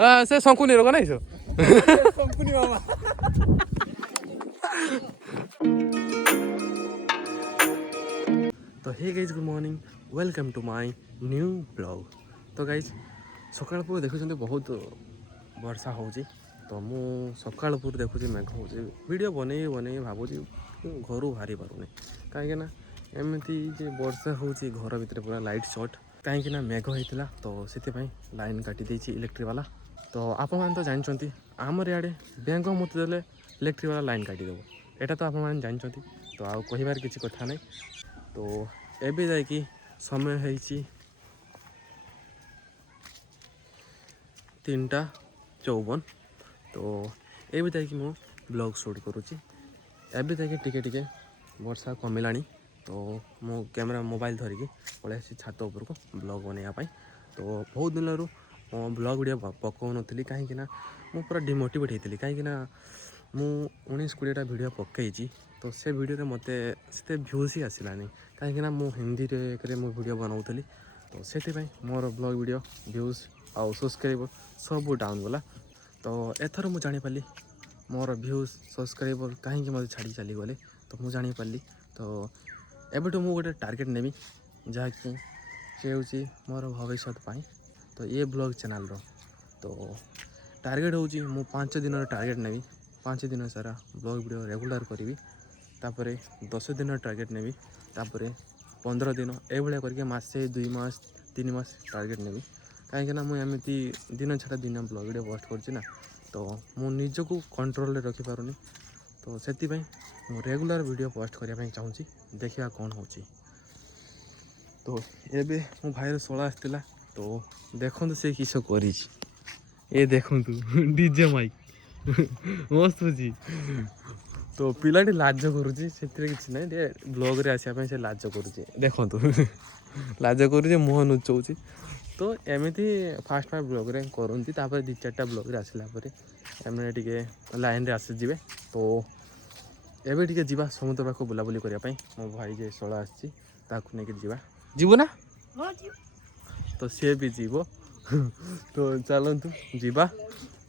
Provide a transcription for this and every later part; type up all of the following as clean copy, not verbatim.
से शंकुनी रोग नहीं शंकुनी मामा तो hey guys good morning welcome to my new blog. तो गाइज सकाल पूर्व देखुं बहुत वर्षा हो तो मु सकाल पूर्व देखुची मेघ हो वीडियो बनई बनई भावुची घर बाहरी पारूनी कहीं एमती वर्षा हो घर भितर पूरा लाइट शॉर्ट कहीं मेघ होता तो से लाइन काटी देछि इलेक्ट्रिक वाला। तो आपण मैंने तो जानते आमर इे बैंक मत देले इलेक्ट्रिक वाला लाइन काटिदेव एटा तो आपने जानते तो आउ कहार किसी कथा नहीं। तो एबे जाकि समय है 3:54 तो एबे जाकि मु ब्लॉग शूट करुँची एबे जाकि टिके वर्षा कमिला तो मो कैमरा मोबाइल धरिकी पलि छात उपर को ब्लॉग बनवाई। तो बहुत दिन रू ब्लॉग वीडियो पकाऊ नी कहीं मु पूरा डिमोटिवेट होती कहीं मु 19-20टा वीडियो पकई तो से वीडियो मते से भ्यूज ही आसलानी कहीं मु हिंदी रे मु वीडियो बनाऊली तो से मोर ब्लॉग वीडियो भ्यूज आउ सब्सक्राइबर सब डाउन गला। तो एथर मु जानीपाली मोर भ्यूज सब्सक्राइबर कहीं मत छाड़ी चली गले तो मु जानीपाली। तो एबे मु गोटे टार्गेट नेमी जहाँकि से हूँ मोर भविष्य पाई तो ये ब्लॉग चैनल रो तो टार्गेट हूँ मु 5 दिन टार्गेट नेबी 5 दिन सारा ब्लॉग वीडियो रेगुलर करी तापर 10 दिन टार्गेट नेबी तापर 15 दिन ये करके मासे 2 मास 3 मास टार्गेट नेबी कहीं मुझे दिन छाड़ा दिन ब्लॉग वीडियो पोस्ट करना तो मु निजको कंट्रोल रे रखी पारुनी तो से रेगुलर वीडियो पोस्ट करने चाहूँगी देखा कौन हो। तो ये मो भाईर शोला आसला तो देखु से किस कर ये देखु डीजे माइक मस्त अच्छी तो पिलाटी लाज करुच्ची से किसी ना ब्लॉग रे आसापी से लाज करुच्ची देखु लाज कर मुह नुचाऊँ तो एमती फास्ट फास्ट ब्लॉग रे करती 2-4टा ब्लॉग रे आसला एम टे लाइन रे आसीजे। तो एबे टिके जीवा समुद्र पाख बुलाबुली करने मो भाई जे शोला आसकी जीव ना तो सी भी जीव तो चलतु जीवा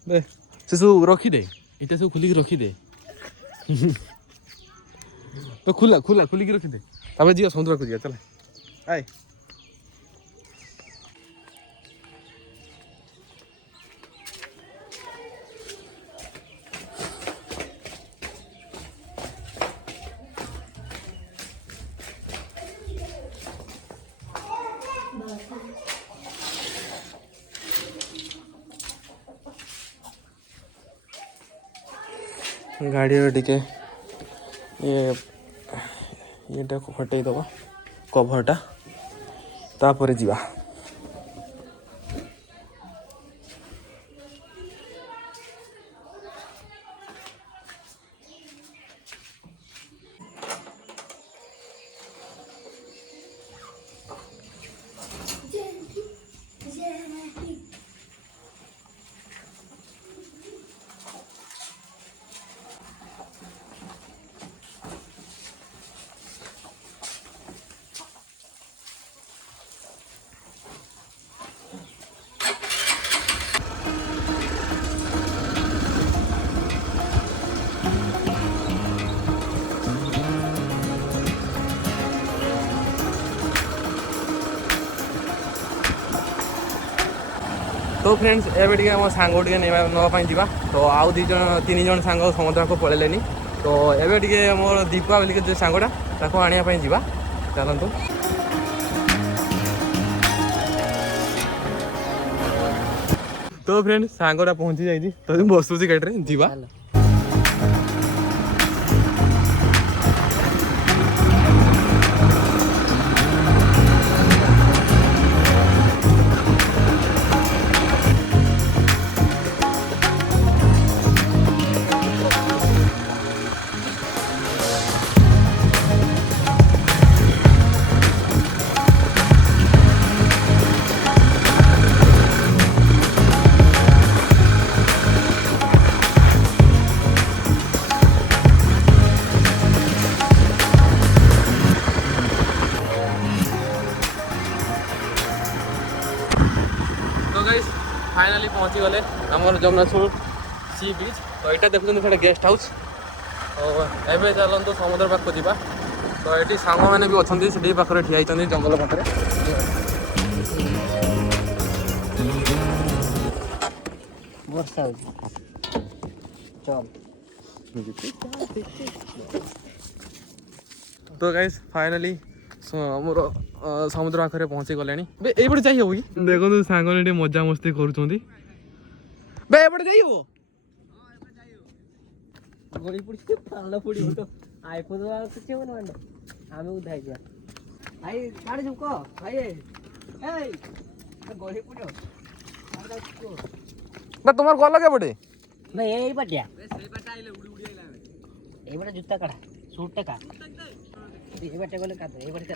से सब रखीदे इटा सब खोलिक रखीदे तो खुला खुला खोलिक रखीदे तब जी समुद्र पाख जा चल आए। गाड़ी टिके ये हटे दबा कभरटा तापर जीवा। तो फ्रेंड्स एबे टिके मो सांग टिके नापी जावा तो आउ 2-3 जन सांग समुद्र को पलैले तो एबे टिके मोर दीपा बोलिक जो सांगटा ताको आनिया जावा चलतु। तो फ्रेंड्स सांगटा पहुँची जाइए तो बसुची गाड़ी में जीवा। पहुँचीगले आमर जमुनासुर सी बीच तो यहाँ देखुं से गेस्ट हाउस तो एवं चलते समुद्र पाखक जावा तो ये सांग मैंने भी अच्छा से पाखे ठिया जंगल पाखे वर्षा चल तो गाइस फाइनाली मोर समुद्र पाखे पहुँची गले ये जाइए कि देखो सांग ने मजा मस्ती करुँच गड़ी पड़ी पाला पड़ी तो आईफोन वाला कुछ हो ना हमें उधाई जा भाई गाड़ी झुको भाई ए गड़ी पड़ो तुम्हार गल लगे बड़े भाई यही बटिया सही बटा आइले उड़ी उड़ी आइला ए बटा जूता काढा सूट टका ए बटा गले काद ए बटा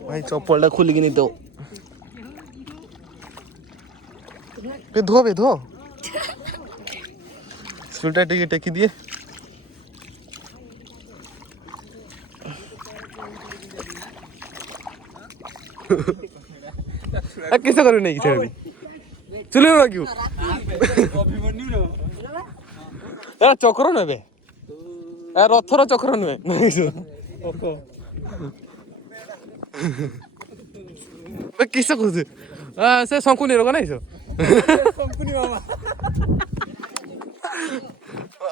भाई चप्पल खुल कि नहीं तो धो बे धो स्वेटर टिके टेकी दिए किसे करू नहीं किसे चलो ना क्यों यार चक्र नुहे रथर चक्र नुहे किसे कह से शंकुनी रोग नहीं कंपनी मामा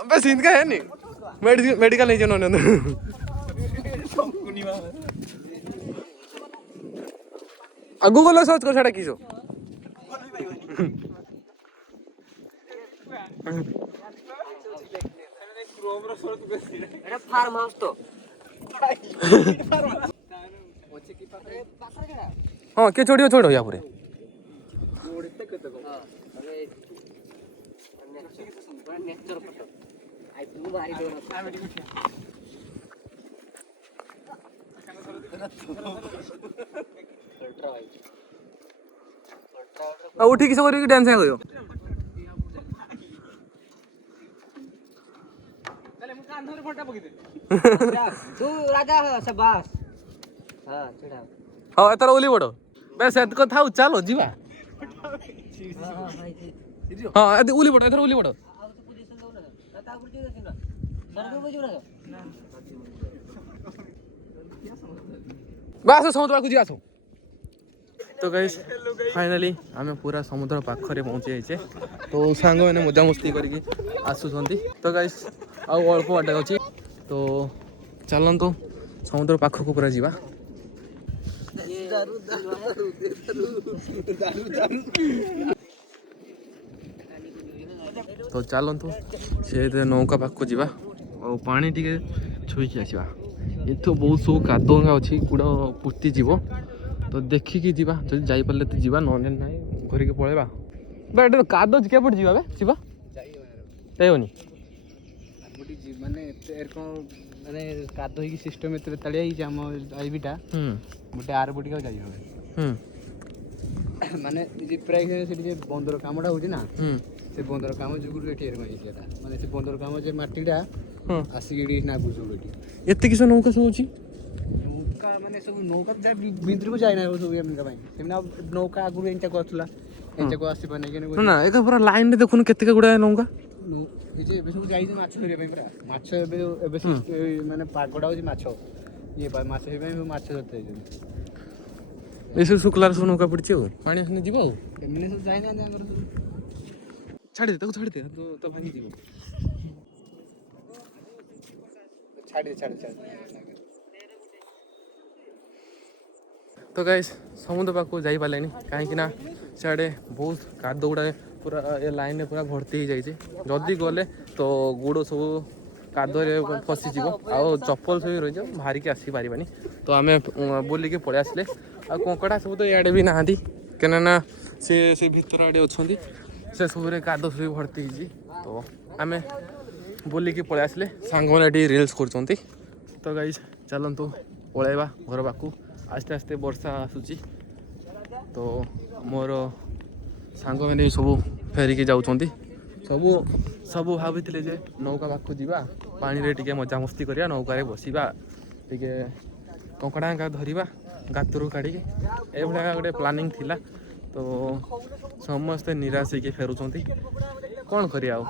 बस इनका है नहीं मेडिकल नहीं जाना कंपनी मामा गूगल सर्च कर छाड़ा किसो फार्म हाउस तो हाँ के छोड़ियो छोड़ो यहाँ पूरे उठी किस डांस करियो तू राजा शबाश हां चढ़ा हाँ एथर ओली बड़ बस एत था चलो जीवा हाँ एत ओली बड़ एथर ओली बड़ बस समुद्र पाखु जी आसो तो गाइस फाइनाली आम पूरा समुद्र पाखरे पहुँची जाइए तो सांग मैंने मजा मस्ती करके आसुँच तो गाइस आउ अल्प बाटे अच्छी तो चलतु समुद्र पाखक पूरा जावा तो चलतु से नौका पाखक जावा और पानी टी छुईकी आसवा एठू बहुत सब कादुआ अच्छी गुड़ पुती जीव तो देखिकी जीवा जब जाइपारे तो जीवा नने ना घर के पलैबा बट काद केपटे जीवा जीवा जाइबनी माने माने काद होई सिस्टम एते तळिया ही जाम आईबीटा मोटे आर बुटी का जाई होबे माने जे प्राय से जे बंदर कामडा होजी ना से बंदर काम जुगुर एठी एरम आइता माने से बंदर काम जे माटीडा आसीडी ना बुझो बेटी एते किस नौका सब होची नौका माने सब नौका जा बिंद्र को जाय ना सब एमका भाई सेमना नौका आगुर एंटा कोथला एंटा को आसी बने के ना एका पूरा लाइन रे देखुन केते गुडा नौका जे बेसु जाई माछ धरे भाई पूरा माछ एबे माने पागडा होजी माछ ये भाई माछ हे भाई माछ धरते एसु शुक्लार सब नौका पड़ची हो पानी आसने जीवो एमने सब जाय ना जांगर छाड़ी दे ताको छाड़ी दे तो भांगी जीवो छाड़ी तो गाइस समुद्र पाखक जाई पाले कहीं ना सियाड़े बहुत काद गुड़ा पूरा ए लाइन पूरा भर्ती हो जाइए जदि गले तो गुड़ सब कादरे फसीज आ चप्पल सब रही जाओ बाहर की आसी पारानी तो आम बुलिक पलि आसले आ कंकड़ा सब तो इे भी नहांती क्या से भीतर आड़े अच्छा से सब काद सब भर्ती तो आम बुलिक पलि आसले सांग मैंने रिल्स कर तो गाइस चलतु पलैबा घर पाखु आस्ते आस्ते वर्षा आसूची तो मोर सांग मैंने सब फेरिकी जाऊँच सब भाभी जे नौका पाखु जावा पानी रे टिके मजा मस्ती करिया नौका बसवा ଟିକେ କଙ୍କଡ଼ା ଧରିବା ଗାତରୁ କାଢ଼ିକି ଏଇଭଳିଆ ଗୋଟେ ପ୍ଲାନିଂ ଥିଲା। ତ ସମସ୍ତେ ନିରାଶ ହେଇକି ଫେରୁଛନ୍ତି, କ'ଣ କରିବା ଆଉ,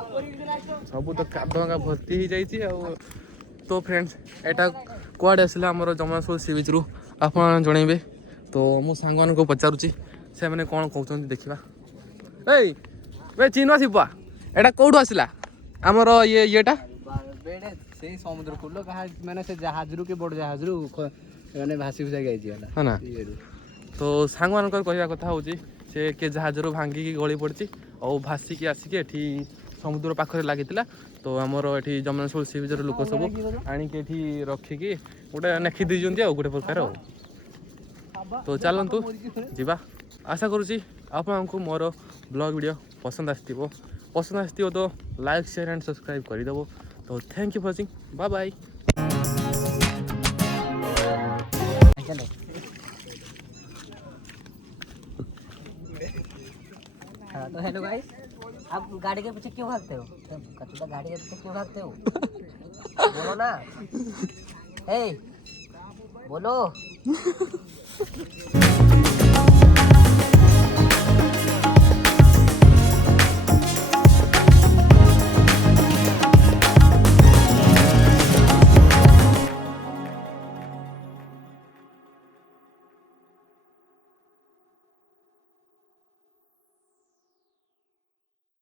ସବୁ ତ କାଦୁଆ ଭର୍ତ୍ତି ହେଇଯାଇଛି ଆଉ। ତ ଫ୍ରେଣ୍ଡସ୍ ଏଇଟା କୁଆଡ଼େ ଆସିଲା ଆମର ଜମାସୁର ସି ବିଚ୍ରୁ ଆପଣ ଜଣେଇବେ। ତ ମୁଁ ସାଙ୍ଗମାନଙ୍କୁ ପଚାରୁଛି ସେମାନେ କ'ଣ କହୁଛନ୍ତି ଦେଖିବା। ଏଇ ଚିହ୍ନ ଶିବା ଏଇଟା କେଉଁଠୁ ଆସିଲା ଆମର ଇଏଟା? ସେଇ ସମୁଦ୍ର କୂଳ ମାନେ ସେ ଜାହାଜରୁ କି ବଡ଼ ଜାହାଜରୁ ମାନେ ଭାସି ଭୁସାକି ଆଇଛି ହଁ ନା। ତ ସାଙ୍ଗମାନଙ୍କର କହିବା କଥା ହେଉଛି ସେ କିଏ ଜାହାଜରୁ ଭାଙ୍ଗିକି ଗଳି ପଡ଼ିଛି ଆଉ ଭାସିକି ଆସିକି ଏଠି ସମୁଦ୍ର ପାଖରେ ଲାଗିଥିଲା। ତ ଆମର ଏଠି ଜମେଶ୍ୱର ସି ବିଚ୍ର ଲୋକ ସବୁ ଆଣିକି ଏଠି ରଖିକି ଗୋଟେ ନେଖି ଦେଇଛନ୍ତି ଆଉ ଗୋଟେ ପ୍ରକାର ଆଉ। ତ ଚାଲନ୍ତୁ ଯିବା। ଆଶା କରୁଛି ଆପଣଙ୍କୁ ମୋର ବ୍ଲଗ୍ ଭିଡ଼ିଓ ପସନ୍ଦ ଆସିଥିବ ତ ଲାଇକ୍ ସେୟାର ଆଣ୍ଡ ସବସ୍କ୍ରାଇବ୍ କରିଦେବ। ତ thank you for watching, bye bye. हाँ तो हेलो गाइस, आप गाड़ी के पीछे क्यों भागते हो? कचुदा गाड़ी के पीछे क्यों भागते हो? बोलो ना, हे बोलो।